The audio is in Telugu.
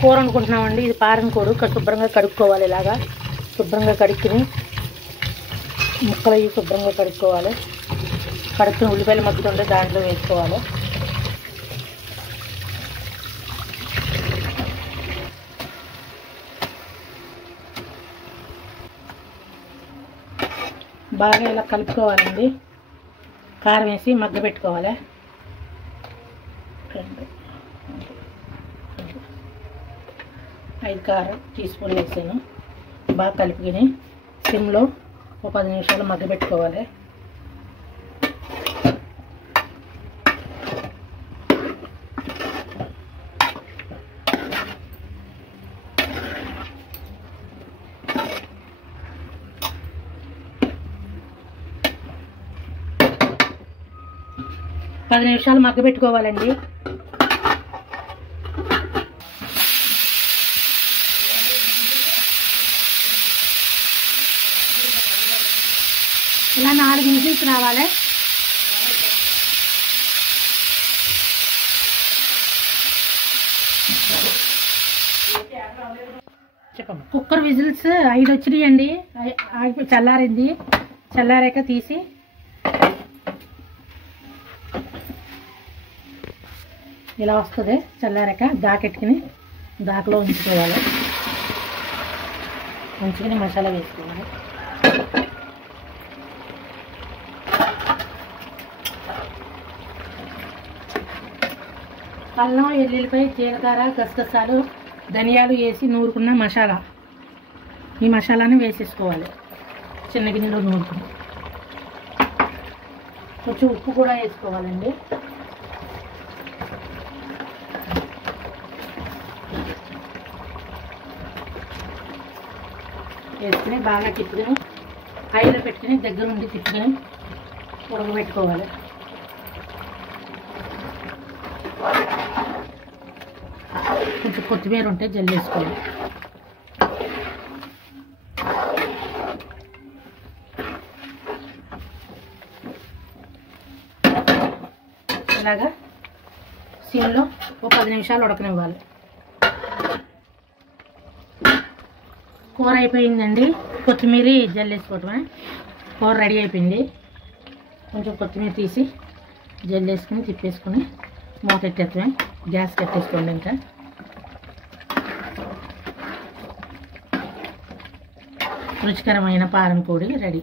కూర వండుకుంటున్నామండి. ఇది పారన్ కోడి. శుభ్రంగా కడుక్కోవాలి. ఇలాగా శుభ్రంగా కడుక్కుని ముక్కలు అవి శుభ్రంగా కడుక్కోవాలి. కడుక్కుని ఉల్లిపాయలు మగ్గుతుంటే దాంట్లో వేసుకోవాలి. బాగా ఇలా కలుపుకోవాలండి. కారం వేసి మగ్గ పెట్టుకోవాలి. 5 కారం టీ స్పూన్లు వేసాను. బాగా కలుపుకొని సిమ్లో ఒక 10 నిమిషాలు మగ్గ పెట్టుకోవాలి. పది నిమిషాలు మగ్గ పెట్టుకోవాలండి. ఇలా 4 విజిల్స్ రావాలి. చెప్పమ్మా. కుక్కర్ విజిల్స్ 5 వచ్చినాయండి. చల్లారింది. చల్లారాక తీసి ఇలా వస్తుంది. చల్లారాక దాకెట్టుకుని దాకలో ఉంచుకోవాలి. ఉంచుకుని మసాలా వేసుకోవాలి. అల్లం, ఎల్లుల్లిపాయ, జీలకర్ర, గసగసాలు, ధనియాలు వేసి నూరుకున్న మసాలా. ఈ మసాలాను వేసేసుకోవాలి. చిన్న గిన్నెలో నూరుకుని కొంచెం ఉప్పు కూడా వేసుకోవాలండి. వేసుకుని బాగా తిప్పుకుని హైలో పెట్టుకుని దగ్గర ఉండి తిప్పుకుని ఉడకబెట్టుకోవాలి. కొంచెం కొత్తిమీర ఉంటే జల్లేసుకోవాలి. ఇలాగా సిమ్లో ఒక 10 నిమిషాలు ఉడకనివ్వాలి. కూర అయిపోయిందండి. కొత్తిమీర జల్లేసుకోవటమే. కూర రెడీ అయిపోయింది. కొంచెం కొత్తిమీర తీసి జల్లేసుకుని తిప్పేసుకుని మూత పెట్టేస్తామే. గ్యాస్ కట్టేసుకోండి. ఇంకా రుచికరమైన పారం కోడి రెడీ.